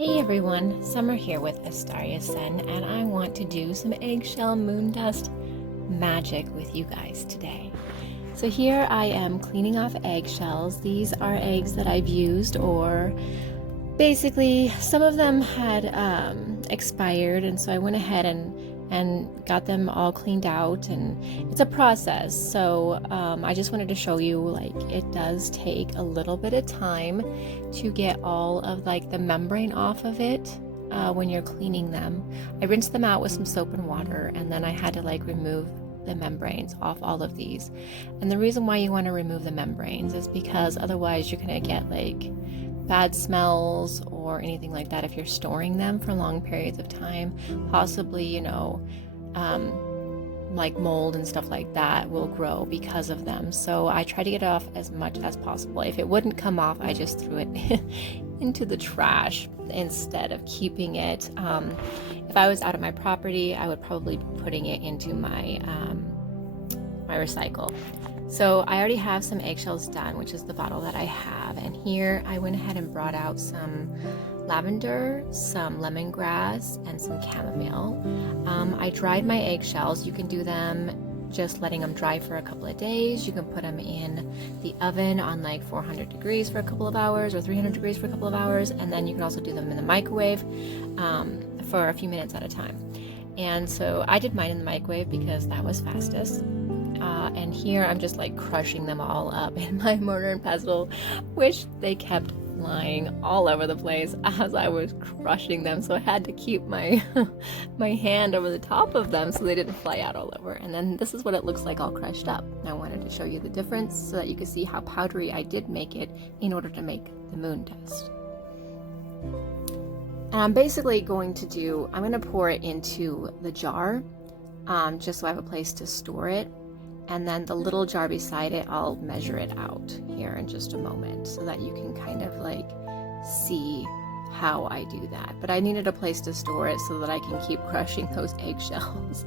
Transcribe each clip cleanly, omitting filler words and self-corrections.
Hey everyone, Summer here with AstariaSen, and I want to do some eggshell moon dust magic with you guys today. So here I am cleaning off eggshells. These are eggs that I've used, or basically some of them had expired, and so I went ahead and got them all cleaned out, and it's a process. So I just wanted to show you, like, it does take a little bit of time to get all of like the membrane off of it when you're cleaning them. I rinsed them out with some soap and water, and then I had to like remove the membranes off all of these. And the reason why you want to remove the membranes is because otherwise you're gonna get like bad smells or anything like that if you're storing them for long periods of time. Possibly, you know, like mold and stuff like that will grow because of them. So I try to get it off as much as possible. If it wouldn't come off, I just threw it into the trash instead of keeping it. If I was out of my property, I would probably be putting it into my my recycle. So I already have some eggshells done, which is the bottle that I have. And here I went ahead and brought out some lavender, some lemongrass, and some chamomile. I dried my eggshells. You can do them just letting them dry for a couple of days. You can put them in the oven on like 400 degrees for a couple of hours, or 300 degrees for a couple of hours. And then you can also do them in the microwave for a few minutes at a time. And so I did mine in the microwave because that was fastest. And here I'm just like crushing them all up in my mortar and pestle, which they kept flying all over the place as I was crushing them. So I had to keep my my hand over the top of them so they didn't fly out all over. And then this is what it looks like all crushed up. And I wanted to show you the difference so that you can see how powdery I did make it in order to make the moon dust. And I'm basically going to I'm going to pour it into the jar just so I have a place to store it. And then the little jar beside it, I'll measure it out here in just a moment so that you can kind of like see how I do that. But I needed a place to store it so that I can keep crushing those eggshells.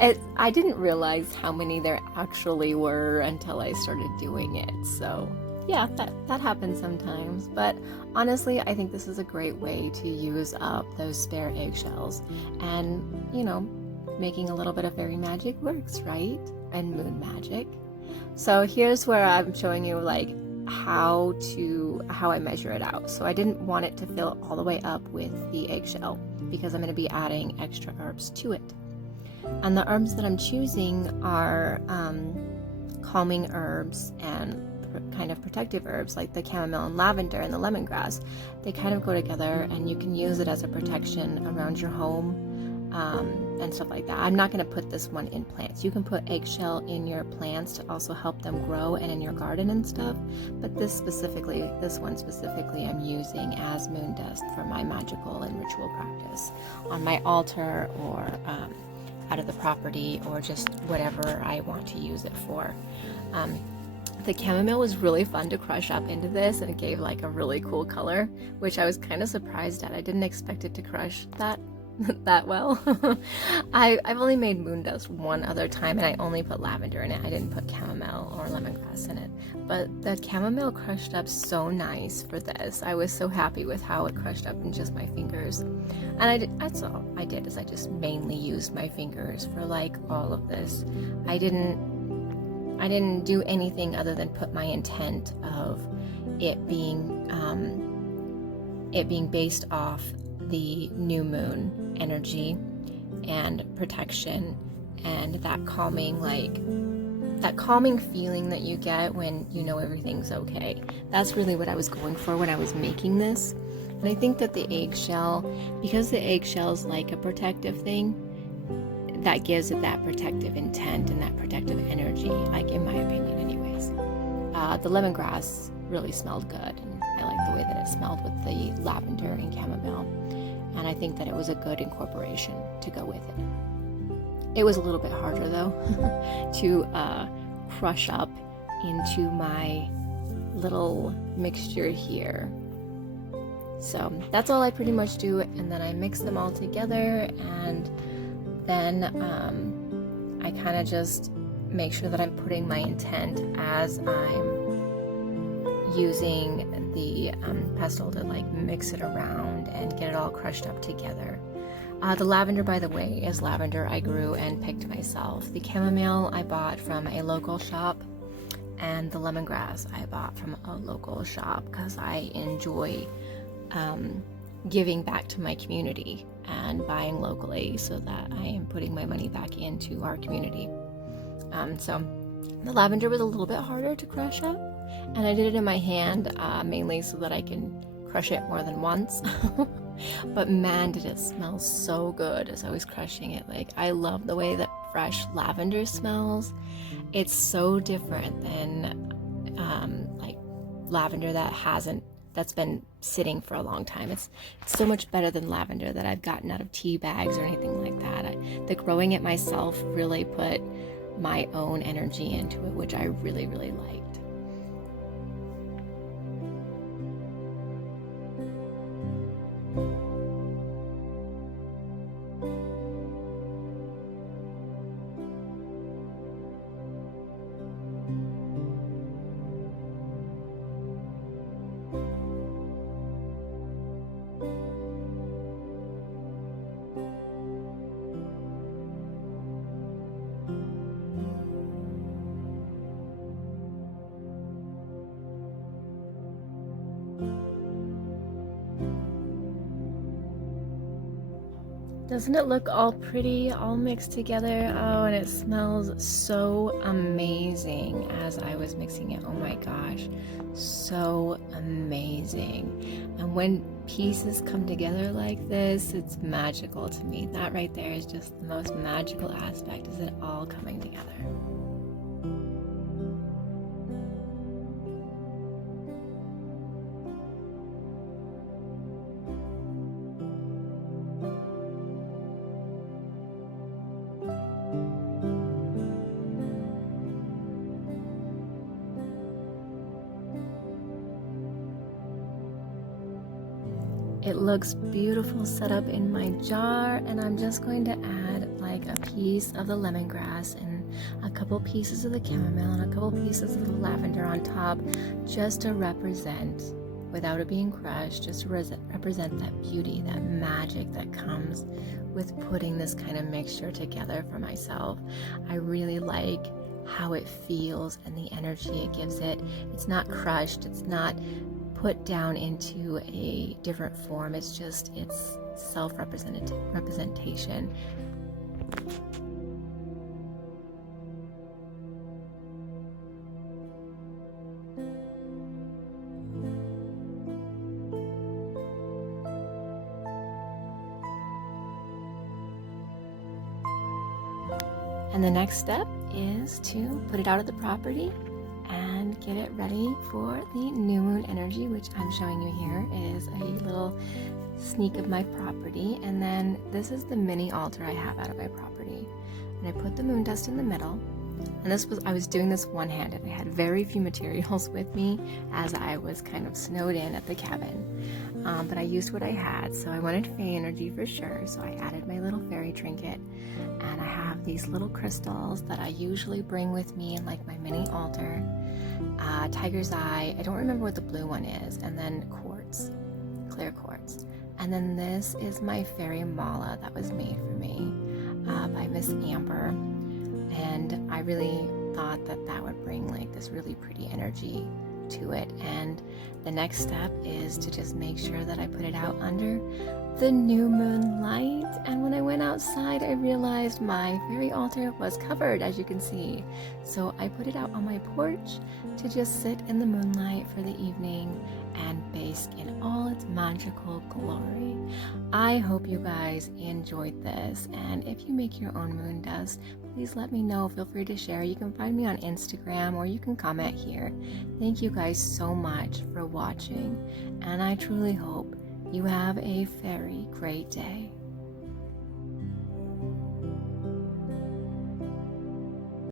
I didn't realize how many there actually were until I started doing it. So yeah, that happens sometimes. But honestly, I think this is a great way to use up those spare eggshells. And, you know, making a little bit of fairy magic works, right? And moon magic. So here's where I'm showing you like how I measure it out. So I didn't want it to fill all the way up with the eggshell because I'm going to be adding extra herbs to it. And the herbs that I'm choosing are calming herbs and kind of protective herbs, like the chamomile and lavender and the lemongrass. They kind of go together, and you can use it as a protection around your home and stuff like that. I'm not going to put this one in plants. You can put eggshell in your plants to also help them grow and in your garden and stuff, but this one specifically I'm using as moon dust for my magical and ritual practice on my altar, or out of the property, or just whatever I want to use it for. The chamomile was really fun to crush up into this, and it gave like a really cool color, which I was kind of surprised at. I didn't expect it to crush that well. I've only made moon dust one other time, and I only put lavender in it. I didn't put chamomile or lemongrass in it, but the chamomile crushed up so nice for this. I was so happy with how it crushed up in just my fingers. And that's all I did, is I just mainly used my fingers for like all of this. I didn't do anything other than put my intent of it being based off the new moon energy and protection, and that calming feeling that you get when you know everything's okay. That's really what I was going for when I was making this. And I think that the eggshell, because the eggshell's like a protective thing, that gives it that protective intent and that protective energy, like in my opinion anyways. The lemongrass really smelled good, and I like the way that it smelled with the lavender and chamomile. And I think that it was a good incorporation to go with it. It was a little bit harder though to crush up into my little mixture here. So that's all I pretty much do, and then I mix them all together, and then I kind of just make sure that I'm putting my intent as I'm using the pestle to like mix it around and get it all crushed up together. The lavender, by the way, is lavender I grew and picked myself. The chamomile I bought from a local shop, and the lemongrass I bought from a local shop because I enjoy giving back to my community and buying locally, so that I am putting my money back into our community. So the lavender was a little bit harder to crush up, and I did it in my hand mainly so that I can crush it more than once. But man, did it smell so good as I was crushing it. Like, I love the way that fresh lavender smells. It's so different than like lavender that's been sitting for a long time. It's so much better than lavender that I've gotten out of tea bags or anything like that. The growing it myself really put my own energy into it, which I really, really liked. Doesn't it look all pretty, all mixed together? Oh, and it smells so amazing as I was mixing it. Oh my gosh, so amazing. And when pieces come together like this, it's magical to me. That right there is just the most magical aspect, is it all coming together. It looks beautiful set up in my jar, and I'm just going to add like a piece of the lemongrass and a couple pieces of the chamomile and a couple pieces of the lavender on top, just to represent, without it being crushed, just to represent that beauty, that magic that comes with putting this kind of mixture together for myself. I really like how it feels and the energy it gives it. It's not crushed, it's not put down into a different form. It's just its self-representation. And the next step is to put it out of the property and get it ready for the new moon energy, which I'm showing you here is a little sneak of my property. And then this is the mini altar I have out of my property. And I put the moon dust in the middle. And I was doing this one-handed. I had very few materials with me as I was kind of snowed in at the cabin. But I used what I had. So I wanted fairy energy for sure. So I added my little fairy trinket. And I have these little crystals that I usually bring with me in like my mini altar. Tiger's eye, I don't remember what the blue one is, and then quartz, clear quartz. And then this is my fairy mala that was made for me by Miss Amber. And I really thought that that would bring like this really pretty energy to it. And the next step is to just make sure that I put it out under the new moon light. And when I went outside, I realized my fairy altar was covered, as you can see. So I put it out on my porch to just sit in the moonlight for the evening and bask in all its magical glory. I hope you guys enjoyed this, and if you make your own moon dust, please let me know. Feel free to share. You can find me on Instagram, or you can comment here. Thank you guys so much for watching, and I truly hope you have a very great day.